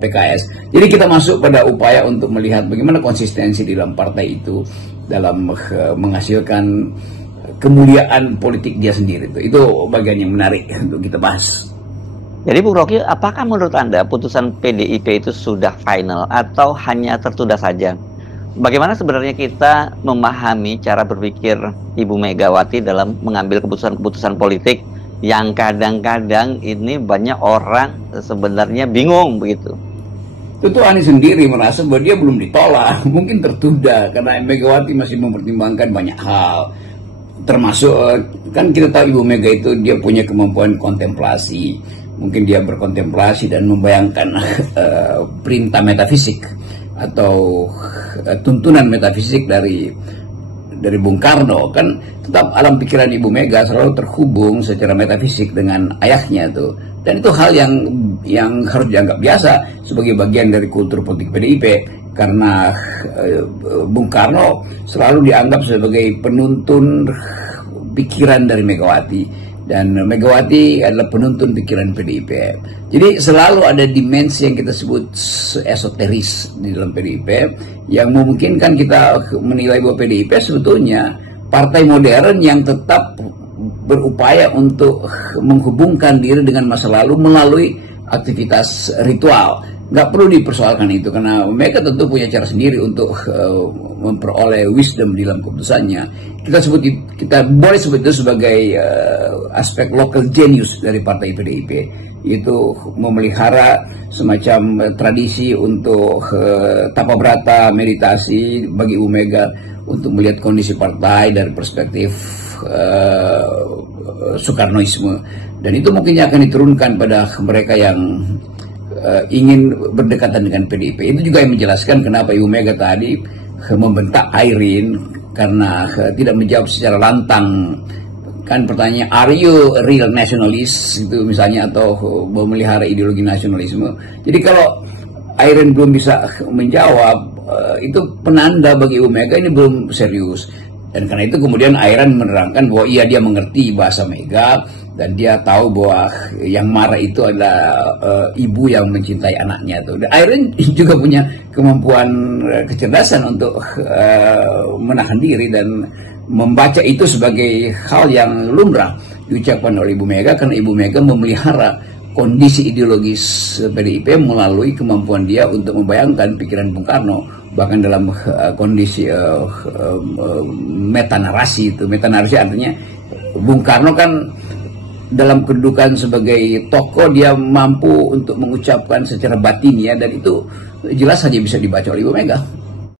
PKS. Jadi kita masuk pada upaya untuk melihat bagaimana konsistensi di dalam partai itu dalam menghasilkan kemuliaan politik dia sendiri. Itu bagian yang menarik untuk kita bahas. Jadi Bung Rocky, apakah menurut Anda putusan PDIP itu sudah final atau hanya tertunda saja? Bagaimana sebenarnya kita memahami cara berpikir Ibu Megawati dalam mengambil keputusan-keputusan politik yang kadang-kadang ini banyak orang sebenarnya bingung begitu? Tentu Anies sendiri merasa bahwa dia belum ditolak, mungkin tertunda karena Megawati masih mempertimbangkan banyak hal. Termasuk kan kita tahu Ibu Mega itu dia punya kemampuan kontemplasi, mungkin dia berkontemplasi dan membayangkan perintah metafisik atau tuntunan metafisik dari Bung Karno. Kan tetap alam pikiran Ibu Mega selalu terhubung secara metafisik dengan ayahnya tuh, dan itu hal yang harus dianggap biasa sebagai bagian dari kultur politik PDIP, karena Bung Karno selalu dianggap sebagai penuntun pikiran dari Megawati, dan Megawati adalah penuntun pikiran PDIP. Jadi selalu ada dimensi yang kita sebut esoteris di dalam PDIP yang memungkinkan kita menilai bahwa PDIP sebetulnya partai modern yang tetap berupaya untuk menghubungkan diri dengan masa lalu melalui aktivitas ritual. Nggak perlu dipersoalkan itu, karena mereka tentu punya cara sendiri untuk memperoleh wisdom di dalam keputusannya. Kita boleh sebut itu sebagai aspek local genius dari partai PDIP, itu memelihara semacam tradisi untuk tapa brata meditasi bagi Ibu Mega untuk melihat kondisi partai dari perspektif Soekarnoisme, dan itu mungkin akan diturunkan pada mereka yang ingin berdekatan dengan PDIP. Itu juga yang menjelaskan kenapa Ibu Mega tadi membentak Airin karena tidak menjawab secara lantang kan pertanyaan, are you a real nationalist itu misalnya, atau memelihara ideologi nasionalisme. Jadi kalau Airin belum bisa menjawab, itu penanda bagi Ibu Mega ini belum serius. Dan karena itu kemudian Airin menerangkan bahwa iya, dia mengerti bahasa Mega dan dia tahu bahwa yang marah itu adalah ibu yang mencintai anaknya tuh. Dan Airin juga punya kemampuan kecerdasan untuk menahan diri dan membaca itu sebagai hal yang lumrah diucapkan oleh Ibu Mega, karena Ibu Mega memelihara kondisi ideologis PDIP melalui kemampuan dia untuk membayangkan pikiran Bung Karno, bahkan dalam kondisi metanarasi. Itu metanarasi artinya Bung Karno kan dalam kedudukan sebagai tokoh dia mampu untuk mengucapkan secara batin ya, dan itu jelas saja bisa dibaca oleh Ibu Mega.